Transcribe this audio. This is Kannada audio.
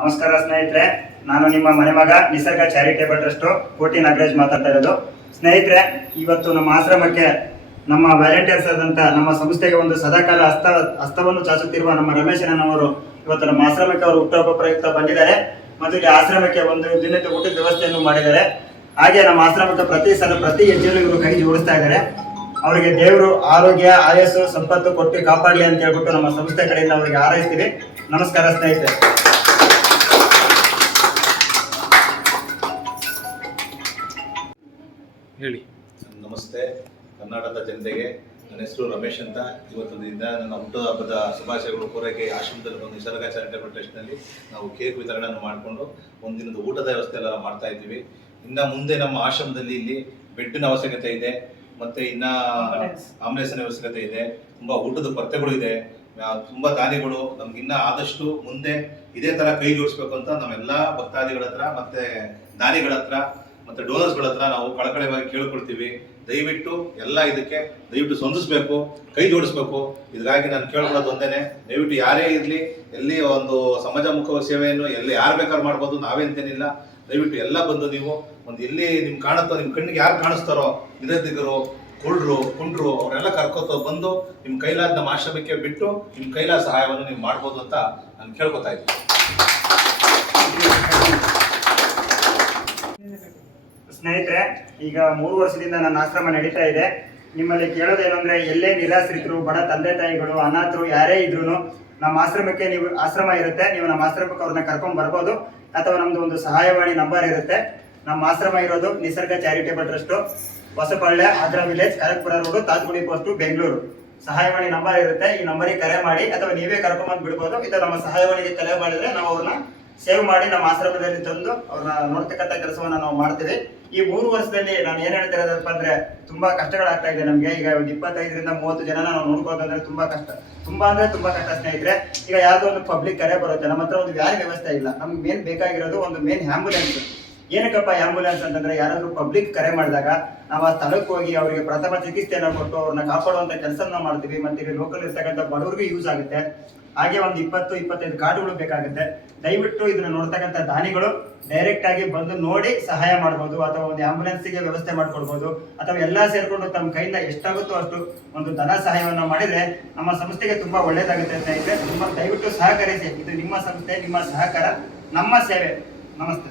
ನಮಸ್ಕಾರ ಸ್ನೇಹಿತರೆ, ನಾನು ನಿಮ್ಮ ಮನೆ ಮಗ ನಿಸರ್ಗ ಚಾರಿಟೇಬಲ್ ಟ್ರಸ್ಟ್ ಕೋಟಿ ನಾಗರಾಜ್ ಮಾತಾಡ್ತಾ ಇರೋದು. ಸ್ನೇಹಿತರೆ, ಇವತ್ತು ನಮ್ಮ ಆಶ್ರಮಕ್ಕೆ ನಮ್ಮ ವ್ಯಾಲಂಟಿಯರ್ಸ್ ಆದಂಥ ನಮ್ಮ ಸಂಸ್ಥೆಗೆ ಒಂದು ಸದಾಕಾಲ ಹಸ್ತವನ್ನು ಚಾಚುತ್ತಿರುವ ನಮ್ಮ ರಮೇಶನವರು ಇವತ್ತು ನಮ್ಮ ಆಶ್ರಮಕ್ಕೆ ಅವರು ಹುಟ್ಟುಹಬ್ಬ ಪ್ರಯುಕ್ತ ಬಂದಿದ್ದಾರೆ ಮತ್ತು ಇಲ್ಲಿ ಆಶ್ರಮಕ್ಕೆ ಒಂದು ದಿನದ ಊಟದ ವ್ಯವಸ್ಥೆಯನ್ನು ಮಾಡಿದ್ದಾರೆ. ಹಾಗೆ ನಮ್ಮ ಆಶ್ರಮಕ್ಕೆ ಪ್ರತಿ ಹೆಜ್ಜೆಯಲ್ಲೂ ಇವರು ಕೈ ಜೋಡಿಸ್ತಾ ಇದ್ದಾರೆ. ಅವರಿಗೆ ದೇವರು ಆರೋಗ್ಯ ಆಯಸ್ಸು ಸಂಪತ್ತು ಕೊಟ್ಟು ಕಾಪಾಡಲಿ ಅಂತ ಹೇಳ್ಬಿಟ್ಟು ನಮ್ಮ ಸಂಸ್ಥೆ ಕಡೆಯಿಂದ ಅವರಿಗೆ ಹಾರೈಸ್ತೀವಿ. ನಮಸ್ಕಾರ ಸ್ನೇಹಿತರೆ. ಹೇಳಿ. ನಮಸ್ತೆ ಕರ್ನಾಟಕದ ಜನತೆಗೆ. ನನ್ನ ಹೆಸರು ರಮೇಶ್ ಅಂತ. ಇವತ್ತು ದಿನ ನನ್ನ ಹುಟ್ಟುಹಬ್ಬದ ಶುಭಾಶಯಗಳು ಕೋರಕ್ಕೆ ಆಶ್ರಮದಲ್ಲಿ ಬಂದು ನಿಸರ್ಗ ಚಾರಿಟೇಬಲ್ ಟ್ರಸ್ಟ್ನಲ್ಲಿ ನಾವು ಕೇಕ್ ವಿತರಣೆಯನ್ನು ಮಾಡಿಕೊಂಡು ಒಂದಿನದ ಊಟದ ವ್ಯವಸ್ಥೆ ಎಲ್ಲ ಮಾಡ್ತಾ ಇದ್ದೀವಿ. ಇನ್ನು ಮುಂದೆ ನಮ್ಮ ಆಶ್ರಮದಲ್ಲಿ ಇಲ್ಲಿ ಬೆಡ್ಡಿನ ಅವಶ್ಯಕತೆ ಇದೆ, ಮತ್ತು ಇನ್ನು ಆಂಬುಲೆನ್ಸಿನ ಅವಶ್ಯಕತೆ ಇದೆ, ತುಂಬ ಊಟದ ಕೊರತೆಗಳು ಇದೆ, ತುಂಬ ದಾನಿಗಳು ನಮ್ಗಿನ್ನ ಆದಷ್ಟು ಮುಂದೆ ಇದೇ ಥರ ಕೈ ಜೋಡಿಸ್ಬೇಕು ಅಂತ ನಮ್ಮೆಲ್ಲ ಭಕ್ತಾದಿಗಳ ಹತ್ರ ಮತ್ತು ದಾನಿಗಳ ಹತ್ರ ಮತ್ತು ಡೋನರ್ಸ್ಗಳ ಹತ್ರ ನಾವು ಕಳಕಳಿಯಾಗಿ ಕೇಳ್ಕೊಳ್ತೀವಿ. ದಯವಿಟ್ಟು ಎಲ್ಲ ಇದಕ್ಕೆ ದಯವಿಟ್ಟು ಸ್ಪಂದಿಸಬೇಕು, ಕೈ ಜೋಡಿಸ್ಬೇಕು. ಇದಗಾಗಿ ನಾನು ಕೇಳ್ಕೊಳ್ಳೋದು ಒಂದೇನೆ, ದಯವಿಟ್ಟು ಯಾರೇ ಇರಲಿ, ಎಲ್ಲಿ ಒಂದು ಸಮಾಜಮುಖ ಸೇವೆಯನ್ನು ಎಲ್ಲಿ ಯಾರು ಬೇಕಾದ್ರೂ ಮಾಡ್ಬೋದು, ನಾವೇಂತೇನಿಲ್ಲ. ದಯವಿಟ್ಟು ಎಲ್ಲ ಬಂದು ನೀವು ಒಂದು ಎಲ್ಲಿ ನಿಮ್ಗೆ ಕಾಣುತ್ತೋ, ನಿಮ್ಮ ಕಣ್ಣಿಗೆ ಯಾರು ಕಾಣಿಸ್ತಾರೋ, ನಿರದಿಗರು, ಕುಂಡ್ರು ಅವರೆಲ್ಲ ಕರ್ಕೋತ ಬಂದು ನಿಮ್ಮ ಕೈಲಾದ ನಮ್ಮ ಆಶ್ರಮಕ್ಕೆ ಬಿಟ್ಟು ನಿಮ್ಮ ಕೈಲಾದ ಸಹಾಯವನ್ನು ನೀವು ಮಾಡ್ಬೋದು ಅಂತ ನಾನು ಕೇಳ್ಕೊತಾ ಇದ್ದೀನಿ. ಸ್ನೇಹಿತರೆ, ಈಗ 3 ವರ್ಷದಿಂದ ನನ್ನ ಆಶ್ರಮ ನಡೀತಾ ಇದೆ. ನಿಮ್ಮಲ್ಲಿ ಕೇಳೋದೇನು ಅಂದರೆ, ಎಲ್ಲೇ ನಿರಾಶ್ರಿತರು, ಬಡ ತಂದೆ ತಾಯಿಗಳು, ಅನಾಥರು ಯಾರೇ ಇದ್ರೂ ನಮ್ಮ ಆಶ್ರಮಕ್ಕೆ ನೀವು ಆಶ್ರಮ ಇರುತ್ತೆ, ನೀವು ನಮ್ಮ ಆಶ್ರಮಕ್ಕೆ ಅವ್ರನ್ನ ಕರ್ಕೊಂಡು ಬರ್ಬೋದು. ಅಥವಾ ನಮ್ಮದು ಒಂದು ಸಹಾಯವಾಣಿ ನಂಬರ್ ಇರುತ್ತೆ. ನಮ್ಮ ಆಶ್ರಮ ಇರೋದು ನಿಸರ್ಗ ಚಾರಿಟೇಬಲ್ ಟ್ರಸ್ಟು, ಹೊಸಪಳ್ಳಿ, ಆದ್ರ village, Kanakapura road, Tatgudi post, Bengaluru. ಸಹಾಯವಾಣಿ ನಂಬರ್ ಇರುತ್ತೆ. ಈ ನಂಬರಿಗೆ ಕರೆ ಮಾಡಿ ಅಥವಾ ನೀವೇ ಕರ್ಕೊಂಡ್ಬಂದು ಬಿಡ್ಬೋದು. ಇದು ನಮ್ಮ ಸಹಾಯವಾಣಿಗೆ ಕರೆ ಮಾಡಿದರೆ ನಾವು ಅವ್ರನ್ನ ಸೇವ್ ಮಾಡಿ ನಮ್ಮ ಆಶ್ರಮದಲ್ಲಿ ತಂದು ಅವ್ರನ್ನ ನೋಡ್ತಕ್ಕಂಥ ಕೆಲಸವನ್ನು ನಾವು ಮಾಡ್ತೀವಿ. ಈ 3 ವರ್ಷದಲ್ಲಿ ನಾನು ಏನು ಹೇಳ್ತಿರೋದಪ್ಪ ಅಂದರೆ, ತುಂಬ ಕಷ್ಟಗಳಾಗ್ತಾ ಇದೆ ನಮಗೆ. ಈಗ 25ರಿಂದ 30 ಜನನ ನಾವು ನೋಡ್ಕೋದಂದ್ರೆ ತುಂಬ ಕಷ್ಟ, ತುಂಬ ಕಷ್ಟ ಸ್ನೇಹಿತರೆ. ಈಗ ಯಾವುದೋ ಒಂದು ಪಬ್ಲಿಕ್ ಕರೆ ಬರುತ್ತೆ, ನಮ್ಮ ಹತ್ರ ಒಂದು ವ್ಯಾನ್ ವ್ಯವಸ್ಥೆ ಇಲ್ಲ. ನಮ್ಗೆ ಮೇನ್ ಬೇಕಾಗಿರೋದು ಒಂದು ಮೇನ್ ಆಂಬುಲೆನ್ಸ್. ಏನಕ್ಕಪ್ಪ ಆಂಬುಲೆನ್ಸ್ ಅಂತಂದ್ರೆ, ಯಾರಾದ್ರೂ ಪಬ್ಲಿಕ್ ಕರೆ ಮಾಡಿದಾಗ ನಾವು ಆ ಸ್ಥಳಕ್ಕೆ ಹೋಗಿ ಅವರಿಗೆ ಪ್ರಥಮ ಚಿಕಿತ್ಸೆಯನ್ನು ಕೊಟ್ಟು ಅವ್ರನ್ನ ಕಾಪಾಡುವಂಥ ಕೆಲಸನ ಮಾಡ್ತೀವಿ. ಮತ್ತೆ ಇಲ್ಲಿ ಲೋಕಲ್ ಇರ್ತಕ್ಕಂಥ ಬಡವರಿಗೂ ಯೂಸ್ ಆಗುತ್ತೆ. ಹಾಗೆ ಒಂದು 20-25 ಕಾರ್ಡುಗಳು ಬೇಕಾಗುತ್ತೆ. ದಯವಿಟ್ಟು ಇದನ್ನ ನೋಡ್ತಕ್ಕಂಥ ದಾನಿಗಳು ಡೈರೆಕ್ಟ್ ಆಗಿ ಬಂದು ನೋಡಿ ಸಹಾಯ ಮಾಡ್ಬೋದು, ಅಥವಾ ಒಂದು ಆಂಬುಲೆನ್ಸ್ಗೆ ವ್ಯವಸ್ಥೆ ಮಾಡ್ಕೊಡ್ಬೋದು, ಅಥವಾ ಎಲ್ಲ ಸೇರ್ಕೊಂಡು ತಮ್ಮ ಕೈಯಿಂದ ಎಷ್ಟಾಗುತ್ತೋ ಅಷ್ಟು ಒಂದು ಧನ ಸಹಾಯವನ್ನು ಮಾಡಿದ್ರೆ ನಮ್ಮ ಸಂಸ್ಥೆಗೆ ತುಂಬಾ ಒಳ್ಳೇದಾಗುತ್ತೆ ಅಂತ ಇದ್ರೆ ದಯವಿಟ್ಟು ಸಹಕರಿಸಿ. ಇದು ನಿಮ್ಮ ಸಂಸ್ಥೆ, ನಿಮ್ಮ ಸಹಕಾರ, ನಮ್ಮ ಸೇವೆ. ನಮಸ್ತೆ.